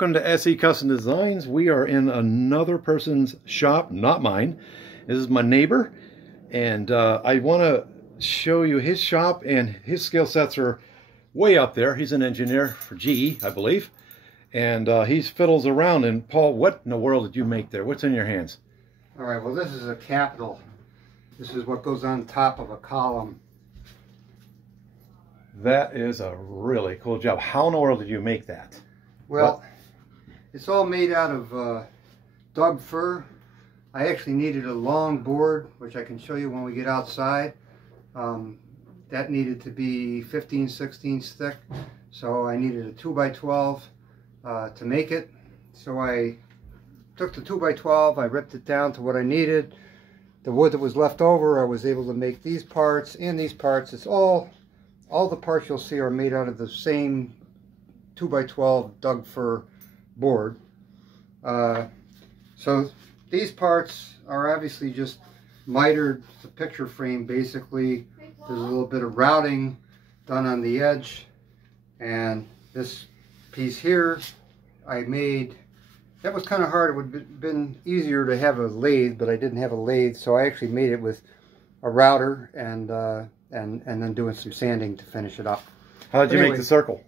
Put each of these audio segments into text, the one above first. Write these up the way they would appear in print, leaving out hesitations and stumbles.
Welcome to SE Custom Designs. We are in another person's shop, not mine. This is my neighbor, and I want to show you his shop, and his skill sets are way up there. He's an engineer for GE, I believe, and he fiddles around. And Paul, what in the world did you make there? What's in your hands? All right, well, this is a capital. This is what goes on top of a column. That is a really cool job. How in the world did you make that? Well, it's all made out of dug fir. I actually needed a long board, which I can show you when we get outside. That needed to be 15/16 thick, so I needed a 2x12 to make it. So I took the 2x12, I ripped it down to what I needed. The wood that was left over, I was able to make these parts and these parts. It's all the parts you'll see are made out of the same 2x12 dug fir board. So these parts are obviously just mitered. It's a picture frame basically. There's a little bit of routing done on the edge, and this piece here I made. That was kind of hard. It would have been easier to have a lathe, but I didn't have a lathe, so I actually made it with a router and then doing some sanding to finish it up. How did you make the circle?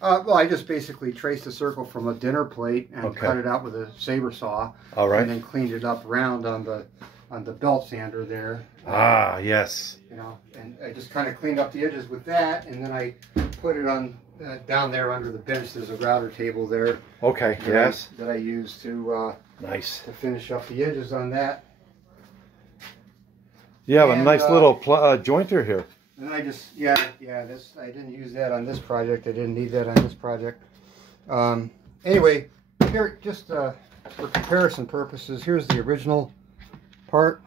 Well, I just basically traced a circle from a dinner plate and cut it out with a saber saw. All right. And then cleaned it up round on the belt sander there. Ah, yes. You know, and I just kind of cleaned up the edges with that, and then I put it on down there under the bench. There's a router table there. Okay. Yes. That I use to nice to finish up the edges on that. You have a nice little jointer here. And I just, this, I didn't use that on this project. I didn't need that on this project. Anyway, here, just for comparison purposes, here's the original part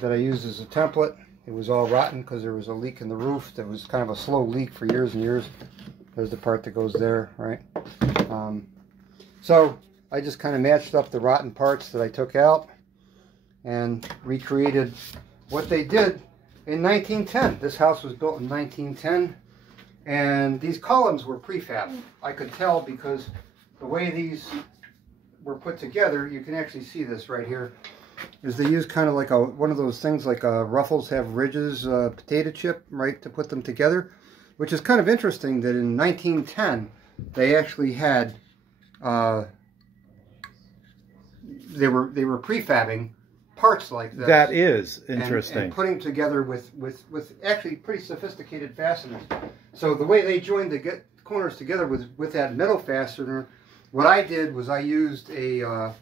that I used as a template. It was all rotten because there was a leak in the roof. There was kind of a slow leak for years and years. There's the part that goes there, right? So I just kind of matched up the rotten parts that I took out and recreated what they did in 1910. This house was built in 1910, and these columns were prefab. I could tell because the way these were put together, you can actually see this right here, is they use kind of like one of those things like Ruffles have ridges, potato chip, right, to put them together, which is kind of interesting that in 1910 they actually had they were prefabbing parts like this. That is interesting. And putting together with actually pretty sophisticated fasteners. So the way they joined the corners together with that metal fastener, what I did was I used a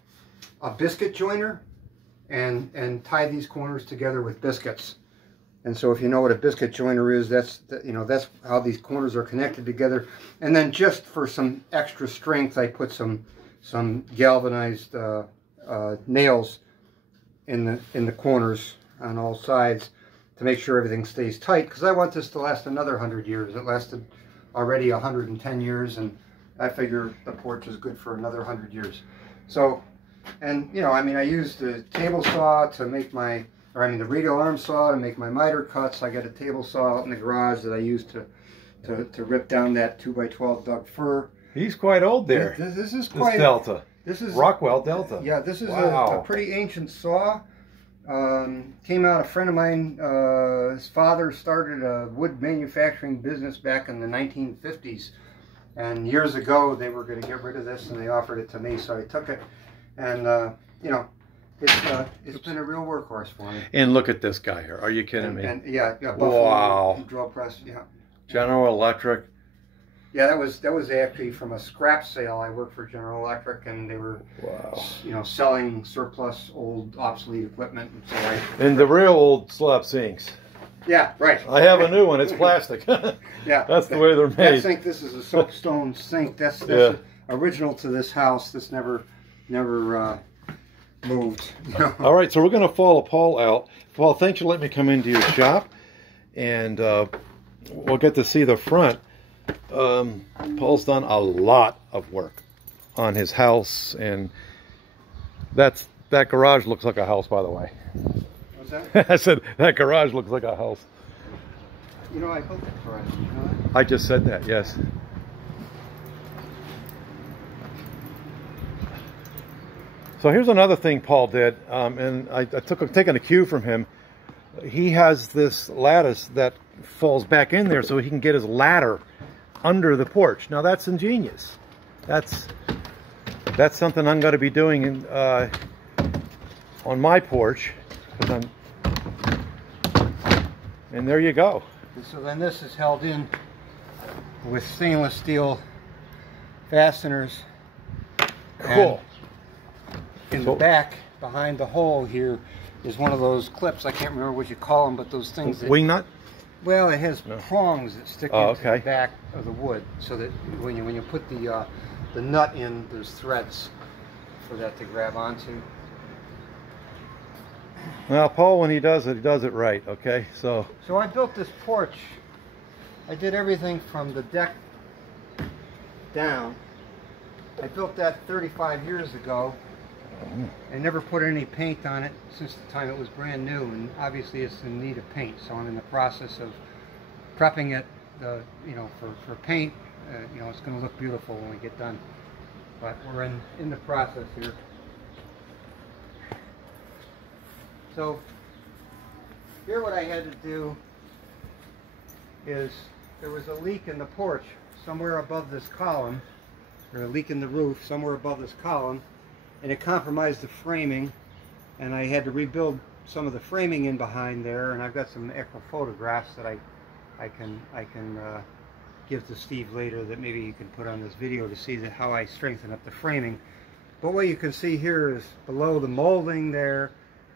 biscuit joiner and tied these corners together with biscuits. And so if you know what a biscuit joiner is, that's how these corners are connected together. And then just for some extra strength, I put some galvanized nails in the corners on all sides to make sure everything stays tight, because I want this to last another 100 years. It lasted already 110 years, and I figure the porch is good for another 100 years. So, and I used the table saw to make the radial arm saw to make my miter cuts. I got a table saw out in the garage that I used to rip down that 2x12 dug fir. He's quite old there. This is quite Delta. This is Rockwell Delta. Yeah, this is wow. a pretty ancient saw. Came out, a friend of mine, his father started a wood manufacturing business back in the 1950s. And years ago, they were going to get rid of this, and they offered it to me, so I took it. And, it's been a real workhorse for me. And look at this guy here. Are you kidding me? And yeah, Buffalo, wow. drill press, yeah. General Electric. Yeah, that was actually from a scrap sale. I worked for General Electric, and they were, selling surplus, old, obsolete equipment. And the real old slab sinks. Yeah, right. I have a new one. It's plastic. Yeah, that's the way they're made. That sink. This is a soapstone sink. That's original to this house. This never moved. All right, so we're going to follow Paul out. Paul, thanks for letting me come into your shop, and we'll get to see the front. Paul's done a lot of work on his house, and that garage looks like a house, by the way. What's that? I said that garage looks like a house. I built that garage. You know that? I just said that, yes. So here's another thing Paul did, and I taken a cue from him. He has this lattice that falls back in there so he can get his ladder under the porch. Now that's ingenious. That's something I'm going to be doing on my porch. And there you go. And so then this is held in with stainless steel fasteners. Cool. And in the back, behind the hole here, is one of those clips. I can't remember what you call them, but those things. Wing nut? Well, it has prongs that stick into okay. the back of the wood, so that when you put the nut in, there's threads for that to grab onto. Well, Paul, when he does it right. Okay, so I built this porch. I did everything from the deck down. I built that 35 years ago. I never put any paint on it since the time it was brand new, and obviously it's in need of paint. So I'm in the process of prepping it, you know, for paint. You know, it's going to look beautiful when we get done. But we're in the process here. So here, what I had to do is there was a leak in the porch somewhere above this column, or a leak in the roof somewhere above this column. And it compromised the framing, and I had to rebuild some of the framing in behind there. And I've got some extra photographs that I can give to Steve later that maybe you can put on this video to see how I strengthen up the framing. But what you can see here is below the molding there,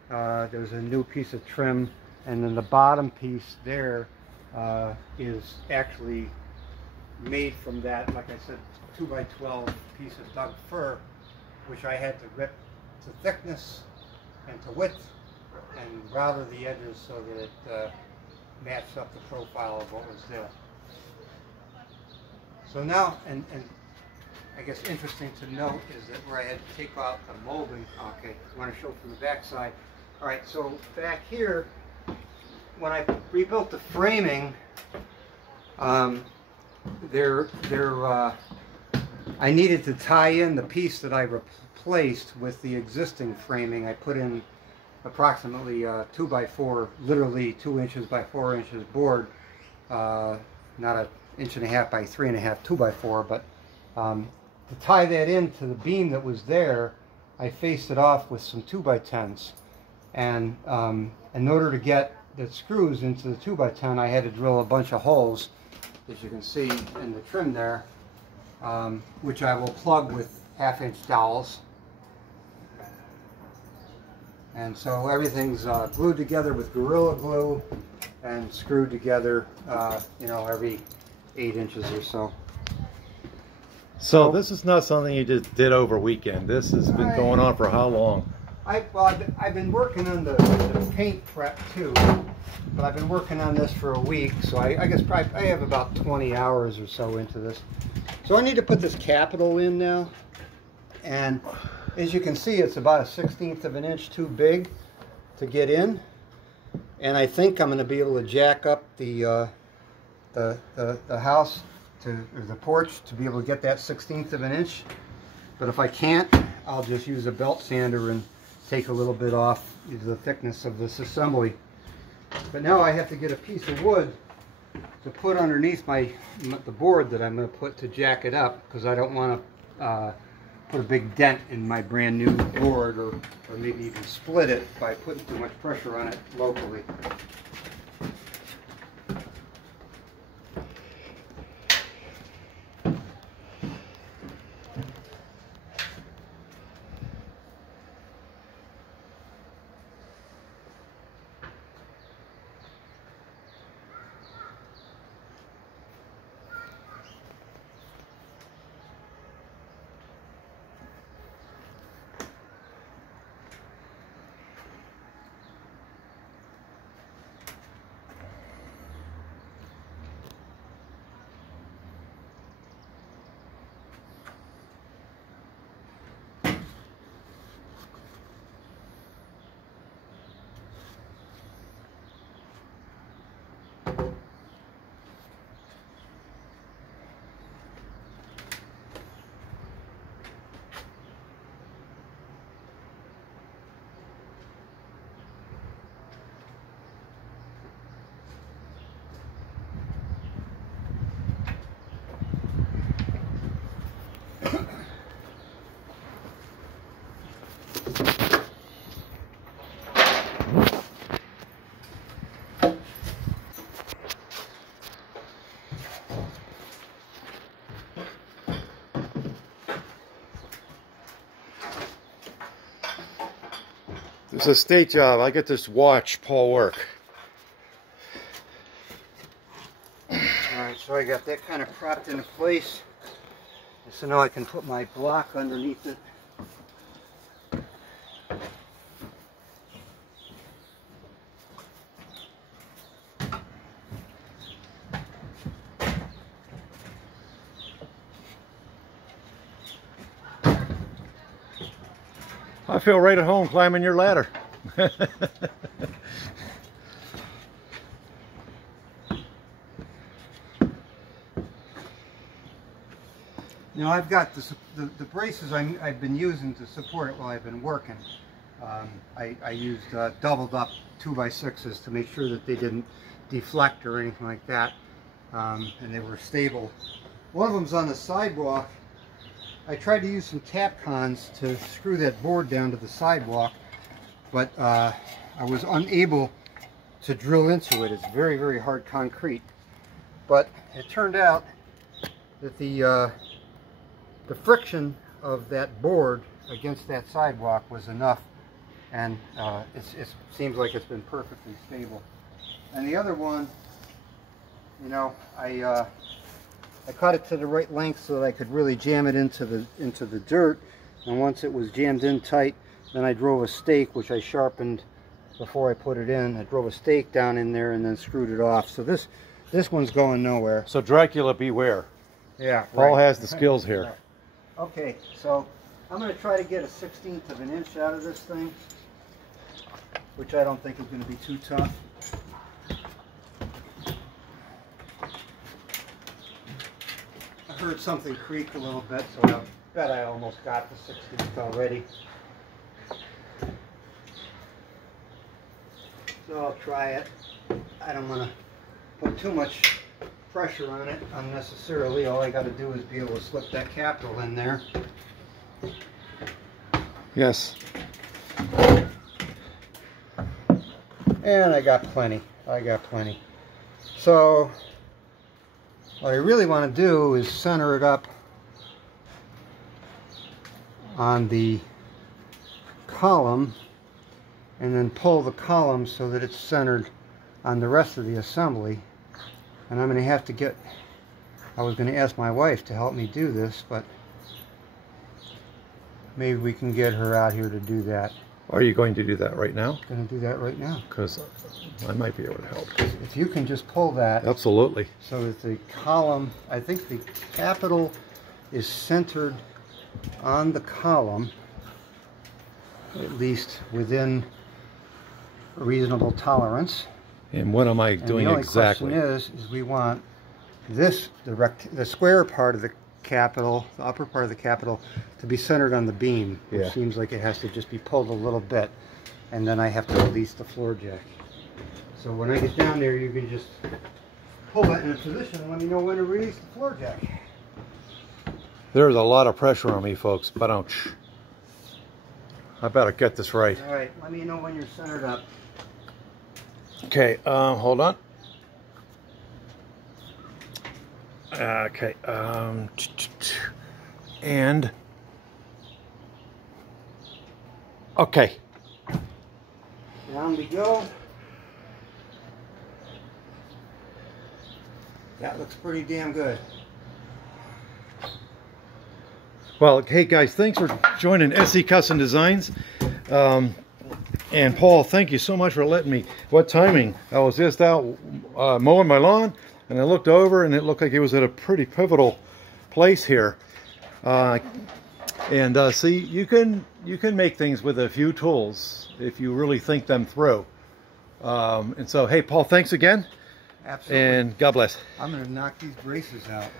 there's a new piece of trim, and then the bottom piece there is actually made from that, like I said, 2x12 piece of Doug fir, which I had to rip to thickness and to width and router the edges so that it matched up the profile of what was there. So now, and I guess interesting to note is that where I had to take out the molding, okay, I want to show from the back side. All right, so back here, when I rebuilt the framing, I needed to tie in the piece that I replaced with the existing framing. I put in approximately 2x4, literally 2 inches by 4 inches board, not an 1.5 by 3.5, 2x4, but to tie that into the beam that was there, I faced it off with some 2x10s. And in order to get the screws into the 2x10, I had to drill a bunch of holes, as you can see in the trim there, which I will plug with 1/2-inch dowels. And so everything's glued together with Gorilla Glue and screwed together, you know, every 8 inches or so. So this is not something you just did over a weekend. This has been going on for how long? I've been working on the paint prep too, but I've been working on this for a week, so I guess probably I have about 20 hours or so into this. So I need to put this capital in now, and as you can see, it's about 1/16 of an inch too big to get in, and I think I'm going to be able to jack up the house or the porch to be able to get that 1/16 of an inch. But if I can't, I'll just use a belt sander and take a little bit off the thickness of this assembly. But now I have to get a piece of wood to put underneath the board that I'm going to put to jack it up, because I don't want to put a big dent in my brand new board, or maybe even split it by putting too much pressure on it locally. It's a state job. I get to watch Paul work. Alright, so I got that kind of propped into place. So now I can put my block underneath it. I feel right at home climbing your ladder. Now I've got the braces I've been using to support it while I've been working. I used doubled up 2x6s to make sure that they didn't deflect or anything like that, and they were stable. One of them's on the sidewalk. I tried to use some Tapcons to screw that board down to the sidewalk, but I was unable to drill into it. It's very, very hard concrete. But it turned out that the friction of that board against that sidewalk was enough, and it seems like it's been perfectly stable. And the other one, you know, I cut it to the right length so that I could really jam it into the dirt. And once it was jammed in tight, then I drove a stake, which I sharpened before I put it in. I drove a stake down in there and then screwed it off. So this one's going nowhere. So Dracula beware. Yeah, Paul right. has the skills here. Right. Okay, so I'm going to try to get a 1/16 of an inch out of this thing, which I don't think is going to be too tough. I heard something creak a little bit, so I bet I almost got the 1/16 already. So I'll try it. I don't want to put too much pressure on it unnecessarily. All I got to do is be able to slip that capital in there. Yes. And I got plenty. I got plenty. So what I really want to do is center it up on the column and then pull the column so that it's centered on the rest of the assembly. And I'm going to have to get, I was going to ask my wife to help me do this, but maybe we can get her out here to do that. Are you going to do that right now? I'm going to do that right now. Because I might be able to help. If you can just pull that. Absolutely. So that the column, I think the capital is centered on the column, at least within a reasonable tolerance. And what am I doing exactly? The only question is we want this, the square part of the capital, the upper part of the capital, to be centered on the beam. Which seems like it has to just be pulled a little bit, and then I have to release the floor jack. So when I get down there, you can just pull that in a position and let me know when to release the floor jack. There's a lot of pressure on me, folks, but I better get this right. All right, let me know when you're centered up. Okay, hold on. Okay, and okay. Down we go. That looks pretty damn good. Well, hey guys, thanks for joining SE Custom Designs. And Paul, thank you so much for letting me. What timing? I was just out mowing my lawn, and I looked over, and it looked like it was at a pretty pivotal place here. See, you can make things with a few tools if you really think them through. And so, hey, Paul, thanks again. Absolutely. And God bless. I'm going to knock these braces out.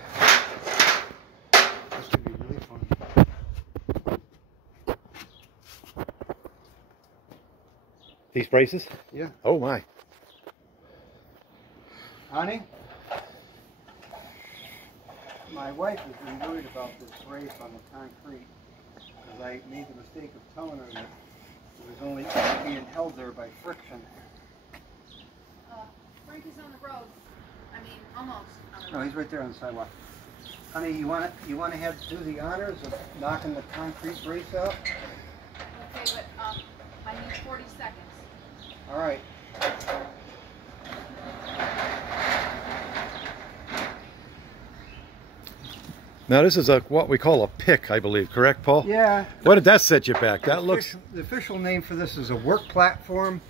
This could be really fun. These braces? Yeah. Oh my. Honey, my wife has been worried about this brace on the concrete because I made the mistake of telling her that it was only being held there by friction. Frank is on the road. I mean, almost on the road. No, he's right there on the sidewalk. Honey, you want to do the honors of knocking the concrete brace out? Okay, but my need 40 seconds. All right. Now this is what we call a pick, I believe. Correct, Paul? Yeah. What did that set you back? That looks. The official name for this is a work platform,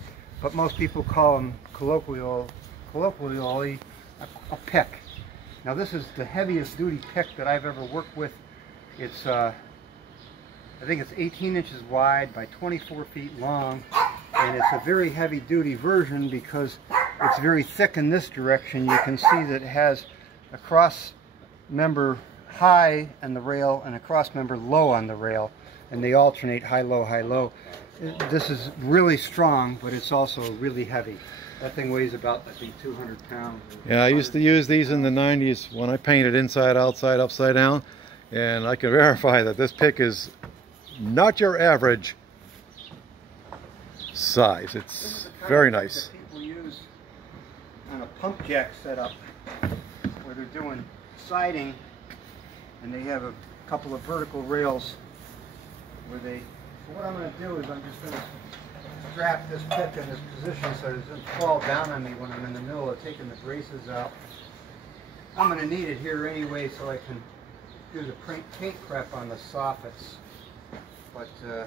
but most people call them colloquially a pick. Now this is the heaviest duty pick that I've ever worked with. It's I think it's 18 inches wide by 24 feet long, and it's a very heavy duty version because it's very thick in this direction. You can see that it has a cross member high on the rail and a cross member low on the rail, and they alternate high low high low. This is really strong, but it's also really heavy. That thing weighs about, I think, 200 pounds. Yeah, I used to use these in the 90s when I painted inside, outside, upside down, and I can verify that this pick is not your average size. It's very nice. That people use on a pump jack setup where they're doing siding, and they have a couple of vertical rails where they. So what I'm going to do is I'm just going to strap this pick in this position so it doesn't fall down on me when I'm in the middle of taking the braces out. I'm going to need it here anyway so I can do the paint prep on the soffits. But I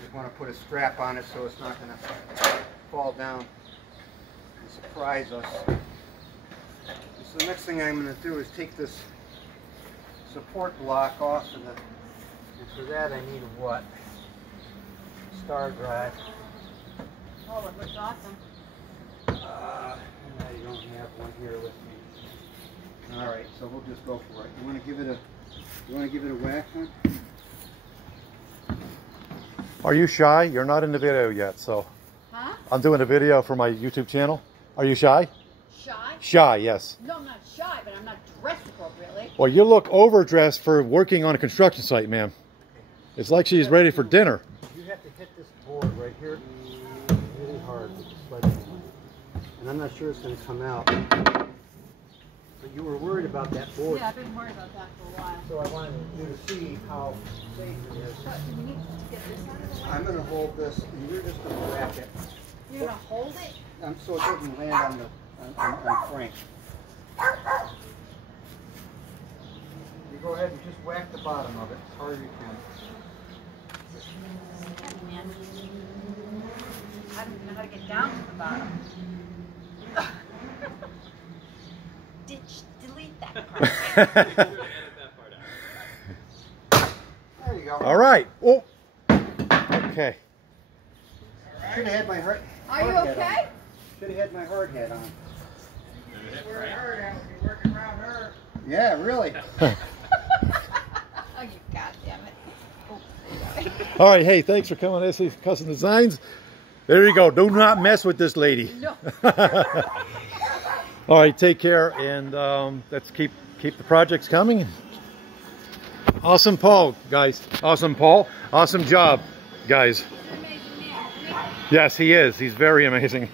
just want to put a strap on it so it's not going to fall down and surprise us. So the next thing I'm going to do is take this support block off, and for that I need a what? Star drive. Oh, it looks awesome. I don't have one here with me. All right, so we'll just go for it. You want to give it a whack, huh? Are you shy? You're not in the video yet, so. Huh? I'm doing a video for my YouTube channel. Are you shy? Shy? Shy, yes. No, I'm not shy, but I'm not dressed appropriately. Well, you look overdressed for working on a construction site, ma'am. It's like she's ready for dinner. You have to hit this board right here really hard with the sledgehammer. And I'm not sure it's going to come out. But you were worried about that board. Yeah, I've been worried about that for a while. So I wanted you to see how safe it is. But do we need to get this out of the way? I'm going to hold this, and you're just going to wrap it. You're going to hold it? So it doesn't land on Frank. You go ahead and just whack the bottom of it as hard as you can. Man. I don't know how to get down to the bottom. Delete that part. There you go. All right. Oh. Okay. Should have had my hard. Are you okay? Should have had my hard hat on. Wearing her down, be working around her. Yeah, really. Oh, you goddamn it. Oh, there you go. All right. Hey, thanks for coming to SC Custom Designs. There you go. Do not mess with this lady. No. All right. Take care, and let's keep the projects coming. Awesome, Paul, guys. Awesome, Paul. Awesome job, guys. Amazing man. Yes, he is. He's very amazing.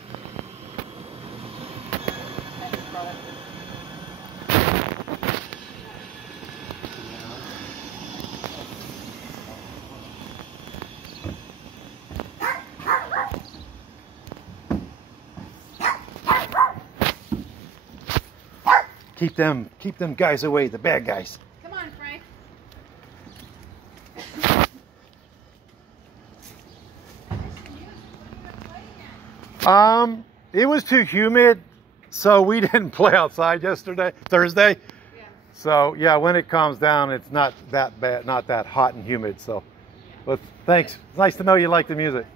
Keep them guys away, the bad guys. Come on, Frank. It was too humid, so we didn't play outside Thursday. Yeah. So yeah, when it calms down, it's not that bad, not that hot and humid. So, but thanks. It's nice to know you like the music.